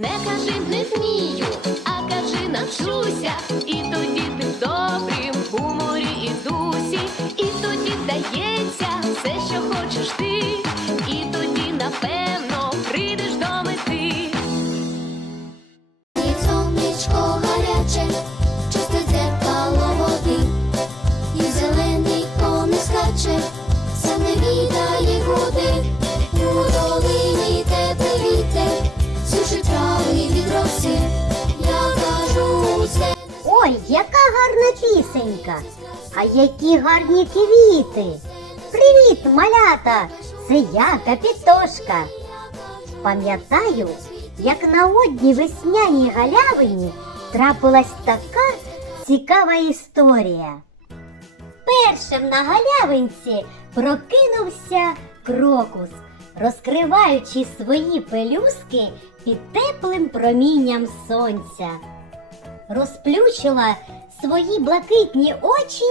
Не кажи не вмію, а кажи навчуся. І тоді ти в добрім гуморі і дусі, і тоді вдається все, що хочеш ти, гарна пісенька! А які гарні квіти! Привіт, малята! Це я, капітошка. Пам'ятаю, як на одній весняній галявині трапилась така цікава історія. Першим на галявинці прокинувся крокус, розкриваючи свої пелюстки під теплим промінням сонця розплющила свої блакитні очі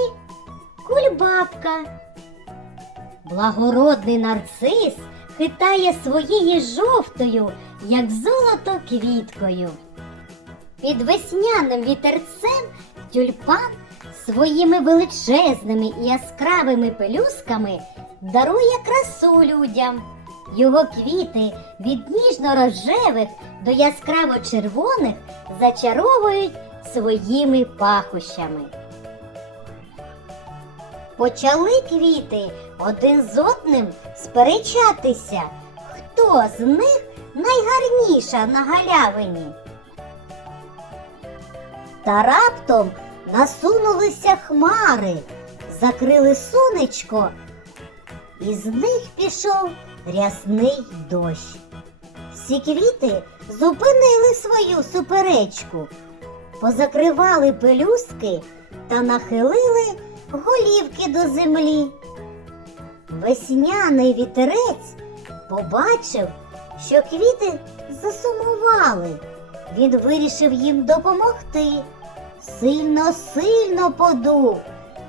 кульбабка. Благородний нарцис хитає своєю жовтою, як золото квіткою. Під весняним вітерцем тюльпан своїми величезними і яскравими пелюсками дарує красу людям. Його квіти від ніжно-рожевих до яскраво-червоних зачаровують своїми пахощами. Почали квіти один з одним сперечатися, хто з них найгарніша на галявині. Та раптом насунулися хмари, закрили сонечко, і з них пішов рясний дощ. Всі квіти зупинили свою суперечку, позакривали пелюстки та нахилили голівки до землі. Весняний вітерець побачив, що квіти засумували. Він вирішив їм допомогти. Сильно, сильно подув,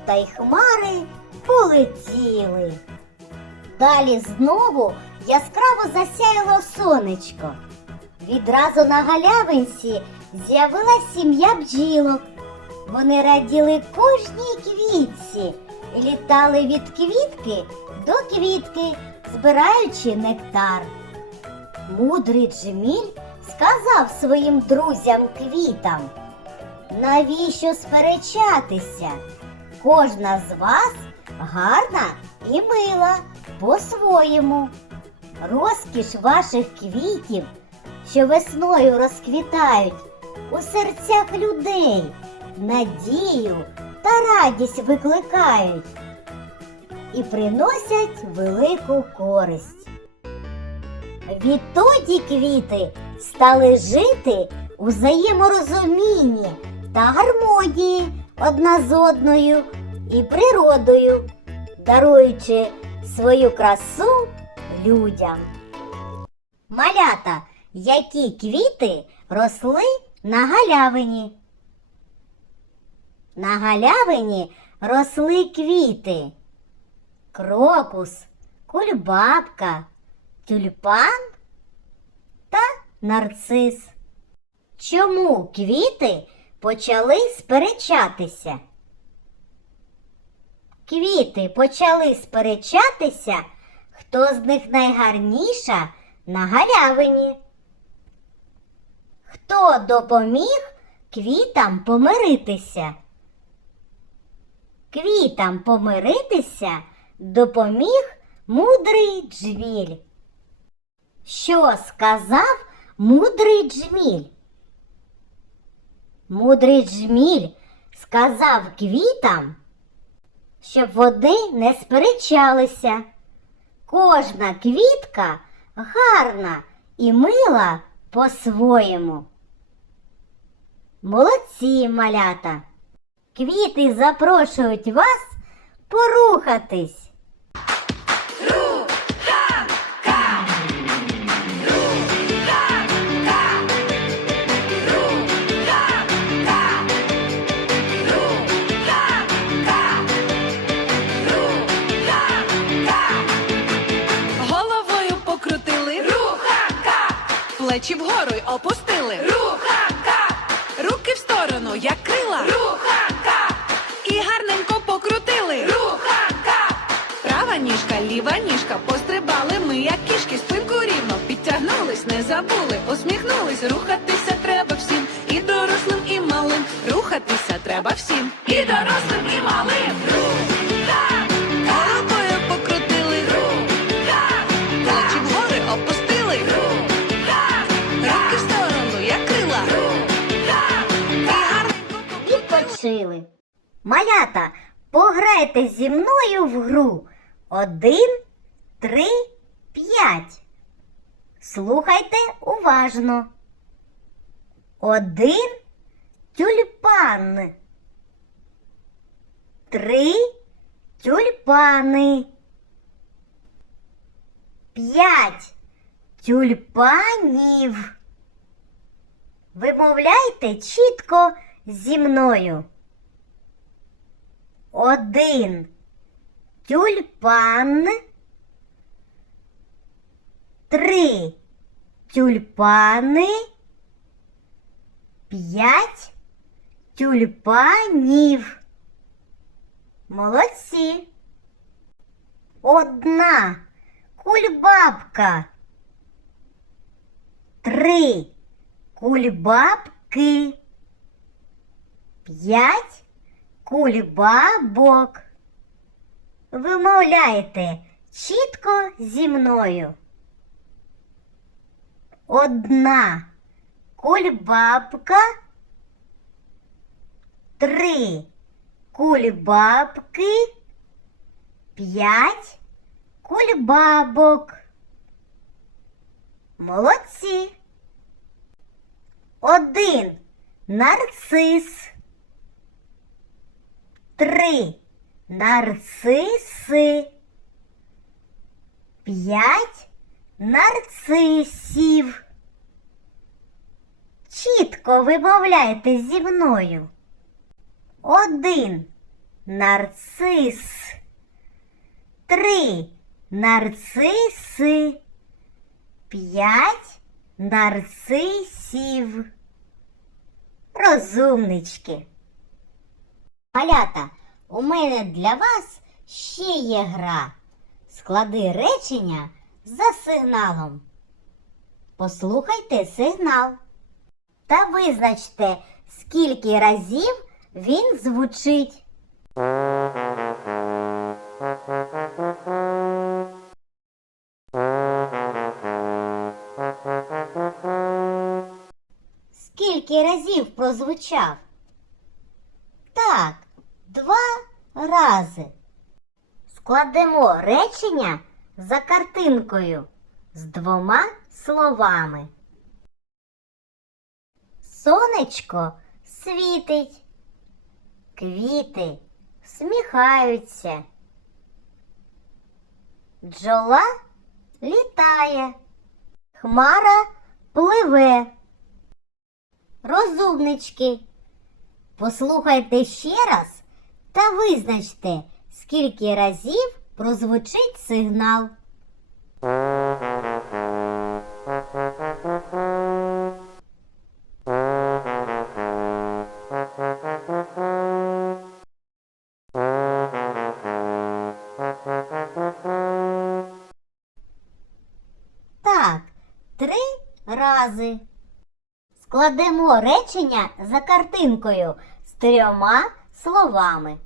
та й хмари полетіли. Далі знову яскраво засяяло сонечко. Відразу на галявинці з'явилась сім'я бджілок. Вони раділи кожній квітці літали від квітки до квітки, збираючи нектар. Мудрий Джеміль сказав своїм друзям квітам, навіщо сперечатися? Кожна з вас гарна і мила по-своєму. Розкіш ваших квітів, що весною розквітають у серцях людей, надію та радість викликають і приносять велику користь. Відтоді квіти стали жити у взаєморозумінні та гармонії одна з одною і природою, даруючи свою красу людям. Малята, які квіти росли на галявині? На галявині росли квіти. Крокус, кульбабка, тюльпан та нарцис. Чому квіти почали сперечатися? Квіти почали сперечатися, хто з них найгарніша на галявині. Хто допоміг квітам помиритися? Квітам помиритися допоміг мудрий джміль. Що сказав мудрий джміль? Мудрий джміль сказав квітам, щоб вони не сперечалися. Кожна квітка гарна і мила по-своєму. Молодці, малята! Квіти запрошують вас порухатись. Головою покрутили. Рухака! Плечі вгору й опустили. Не забули, посміхнулись. Рухатися треба всім, і дорослим, і малим. Рухатися треба всім, і дорослим, і малим. Головою покрутили. Руха! Плечі вгори опустили. Руха! Руки в сторону, як крила. Руха! І гарненько. Відпочили. Малята, пограйте зі мною в гру. Один, три, п'ять. Слухайте уважно. Один тюльпан. Три тюльпани. П'ять тюльпанів. Вимовляйте чітко зі мною. Один тюльпан. Три тюльпани. П'ять тюльпанів. Молодці. Одна кульбабка. Три кульбабки. П'ять кульбабок. Вимовляйте чітко зі мною. Одна кульбабка. Три кульбабки. П'ять кульбабок. Молодці. Один нарцис. Три нарциси. П'ять нарцисів. Чітко вимовляйте зі мною. Один нарцис. Три нарциси. П'ять нарцисів. Розумнички. Малята, у мене для вас ще є гра. Склади речення за сигналом. Послухайте сигнал. Та визначте, скільки разів він звучить. Скільки разів прозвучав? Так, два рази. Складемо речення за картинкою з двома словами. Сонечко світить, квіти сміхаються. Бджола літає, хмара пливе. Розумнички. Послухайте ще раз та визначте, скільки разів прозвучить сигнал. Так, три рази. Складемо речення за картинкою з трьома словами.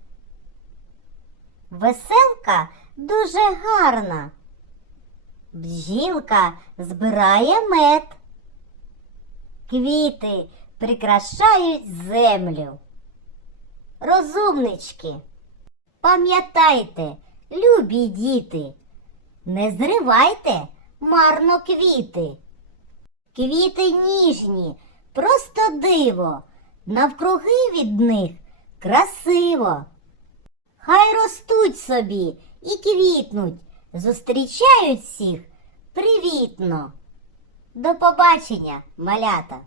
Веселка дуже гарна. Бджілка збирає мед. Квіти прикрашають землю. Розумнички, пам'ятайте, любі діти, не зривайте марно квіти. Квіти ніжні, просто диво, навкруги від них красиво. Хай ростуть собі і квітнуть, зустрічають всіх привітно. До побачення, малята!